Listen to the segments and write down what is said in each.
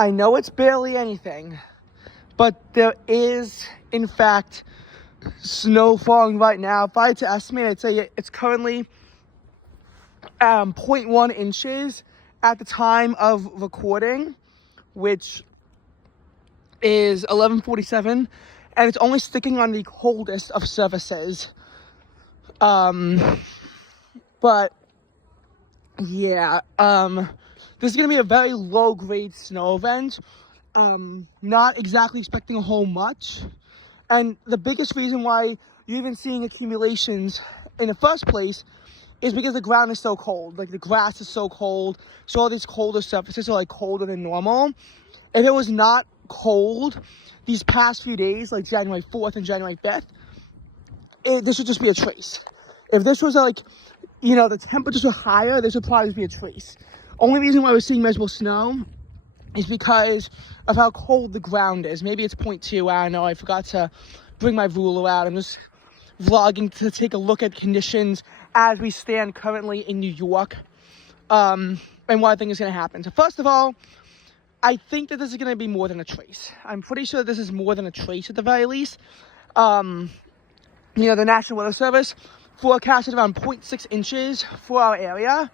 I know it's barely anything, but there is, in fact, snow falling right now. If I had to estimate, I'd say it's currently 0.1 inches at the time of recording, which is 11:47, and it's only sticking on the coldest of surfaces. But yeah, this is gonna be a very low grade snow event. Not exactly expecting a whole much. And the biggest reason why you're even seeing accumulations in the first place is because the ground is so cold. Like, the grass is so cold, so all these colder surfaces are like colder than normal. If it was not cold these past few days, like January 4th and January 5th, this would just be a trace. If this was like, the temperatures were higher, this would probably be a trace. Only reason why we're seeing measurable snow is because of how cold the ground is. Maybe it's 0.2, I don't know, I forgot to bring my ruler out. I'm just vlogging to take a look at conditions as we stand currently in New York, and what I think is going to happen. So first of all, I think that this is going to be more than a trace. I'm pretty sure this is more than a trace at the very least. The National Weather Service forecasted around 0.6 inches for our area.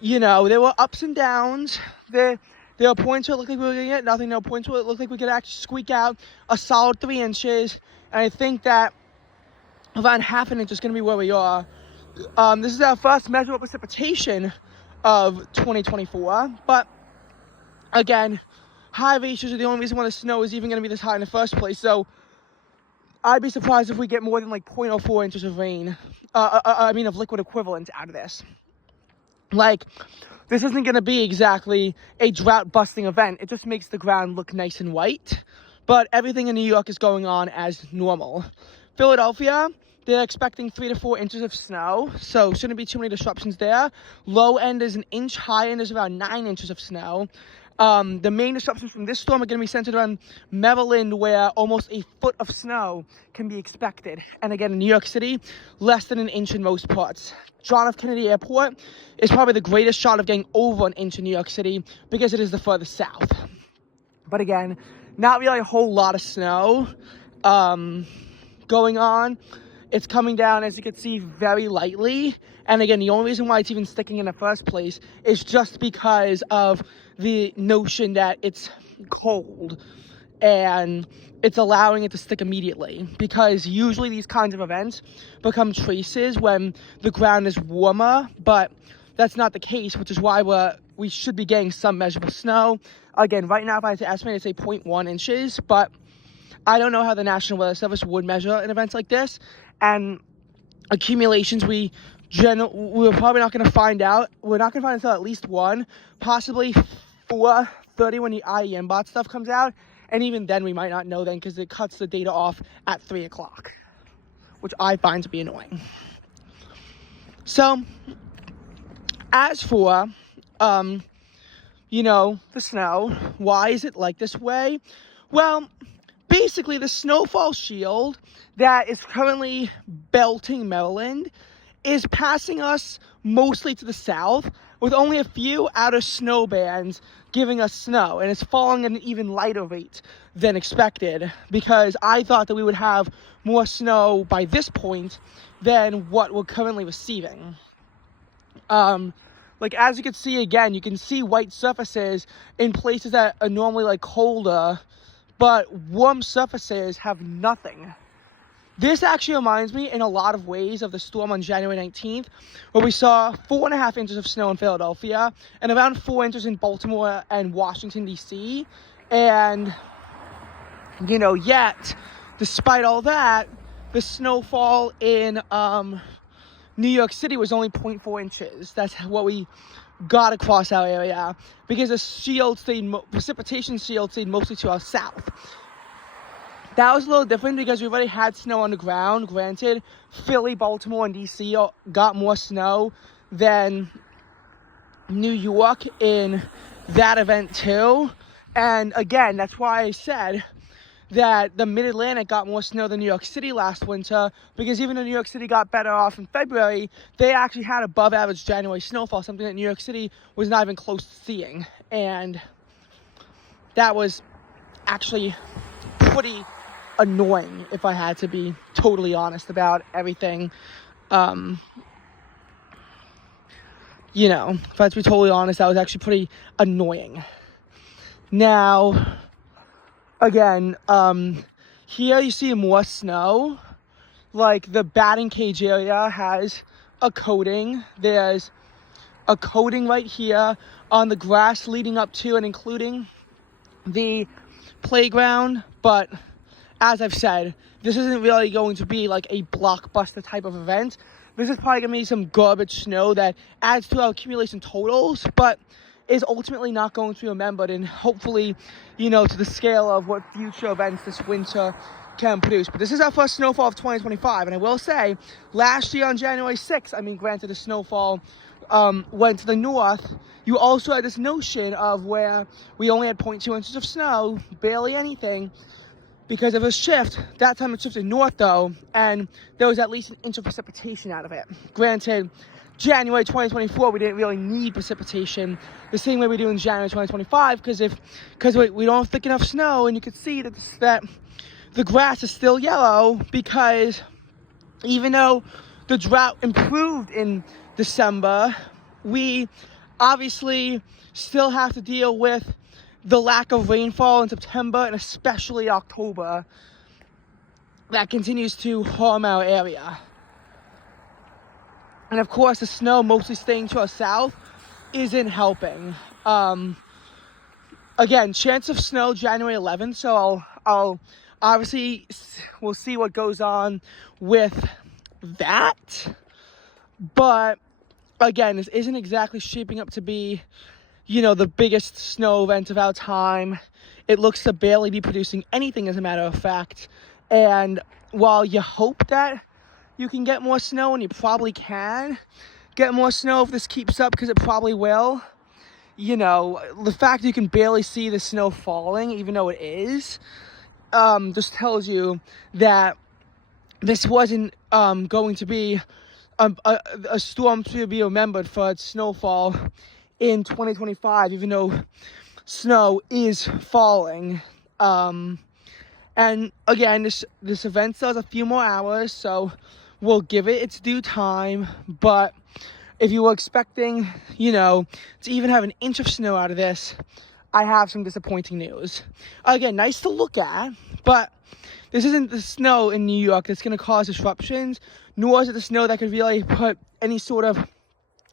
There were ups and downs. There were points where it looked like we were going to get nothing. There were points where it looked like we could actually squeak out a solid 3 inches. And I think that around half an inch is going to be where we are. This is our first measurable precipitation of 2024. But again, high ratios are the only reason why the snow is even going to be this high in the first place. So I'd be surprised if we get more than like 0.04 inches of rain. Of liquid equivalent out of this. Like, this isn't going to be exactly a drought-busting event. It just makes the ground look nice and white. But everything in New York is going on as normal. Philadelphia, they're expecting 3 to 4 inches of snow, so shouldn't be too many disruptions there. Low end is an inch, high end is around 9 inches of snow. The main disruptions from this storm are going to be centered around Maryland, where almost a foot of snow can be expected. And again, in New York City, less than an inch in most parts. John F. Kennedy Airport is probably the greatest shot of getting over an inch in New York City because it is the furthest south. But again, not really a whole lot of snow going on. It's coming down, as you can see, very lightly. And again, the only reason why it's even sticking in the first place is just because of the notion that it's cold and it's allowing it to stick immediately. Because usually these kinds of events become traces when the ground is warmer, but that's not the case, which is why we should be getting some measurable snow. Again, right now, if I had to estimate, I'd say 0.1 inches, but I don't know how the National Weather Service would measure in events like this. And accumulations, we're probably not going to find out. We're not going to find until at least 1, possibly 4:30 when the IEM bot stuff comes out. And even then, we might not know then because it cuts the data off at 3 o'clock, which I find to be annoying. So, as for, the snow, why is it like this way? Well, basically, the snowfall shield that is currently belting Maryland is passing us mostly to the south, with only a few outer snow bands giving us snow. And it's falling at an even lighter rate than expected, because I thought that we would have more snow by this point than what we're currently receiving. As you can see, again, you can see white surfaces in places that are normally colder, but warm surfaces have nothing. This actually reminds me in a lot of ways of the storm on January 19th, where we saw 4.5 inches of snow in Philadelphia and around 4 inches in Baltimore and Washington, D.C. And, yet, despite all that, the snowfall in New York City was only 0.4 inches. That's what we got across our area, because the precipitation shield stayed mostly to our south. That was a little different because we already had snow on the ground. Granted, Philly, Baltimore, and D.C. got more snow than New York in that event too. And again, that's why I said that the Mid-Atlantic got more snow than New York City last winter, because even though New York City got better off in February, they actually had above average January snowfall, something that New York City was not even close to seeing. And that was actually pretty annoying, if I had to be totally honest about everything. You know, if I had to be totally honest, that was actually pretty annoying. Now, again, here you see more snow. Like, the batting cage area has a coating. There's a coating right here on the grass leading up to and including the playground. But as I've said, this isn't really going to be like a blockbuster type of event. This is probably going to be some garbage snow that adds to our accumulation totals, but is ultimately not going to be remembered, and hopefully, you know, to the scale of what future events this winter can produce. But this is our first snowfall of 2025, and I will say, last year on January 6th, I mean, granted the snowfall went to the north, you also had this notion of where we only had 0.2 inches of snow, barely anything, because of a shift. That time it shifted north though, and there was at least an inch of precipitation out of it. Granted, January 2024, we didn't really need precipitation the same way we do in January 2025, because we don't have thick enough snow, and you can see that the grass is still yellow, because even though the drought improved in December, we obviously still have to deal with the lack of rainfall in September and especially October that continues to harm our area. And of course, the snow mostly staying to our south isn't helping. Again, chance of snow January 11th, so I'll obviously, we'll see what goes on with that. But again, this isn't exactly shaping up to be, you know, the biggest snow event of our time. It looks to barely be producing anything, as a matter of fact. And while you hope that you can get more snow, and you probably can get more snow if this keeps up, because it probably will, you know, the fact that you can barely see the snow falling, even though it is, just tells you that this wasn't going to be a storm to be remembered for its snowfall in 2025, even though snow is falling. And again, this event still has a few more hours, so we'll give it its due time. But if you were expecting, you know, to even have an inch of snow out of this, I have some disappointing news. Again, nice to look at, but this isn't the snow in New York that's going to cause disruptions, nor is it the snow that could really put any sort of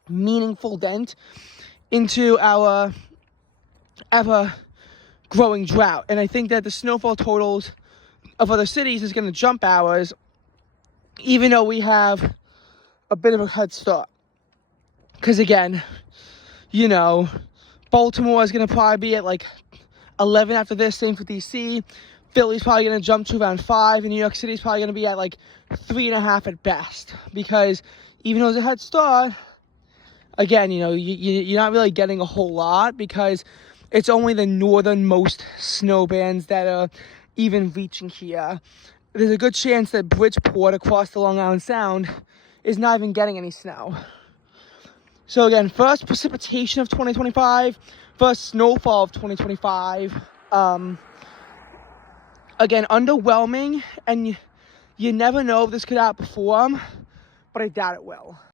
meaningful dent into our ever-growing drought. And I think that the snowfall totals of other cities is going to jump ours, even though we have a bit of a head start. Because again, you know, Baltimore is going to probably be at like 11 after this, same for DC. Philly's probably going to jump to around 5, and New York City's probably going to be at like 3.5 at best. Because even though it's a head start, again, you know, you're not really getting a whole lot, because it's only the northernmost snow bands that are even reaching here. There's a good chance that Bridgeport across the Long Island Sound is not even getting any snow. So again, first precipitation of 2025, first snowfall of 2025. Again, underwhelming, and you never know if this could outperform, but I doubt it will.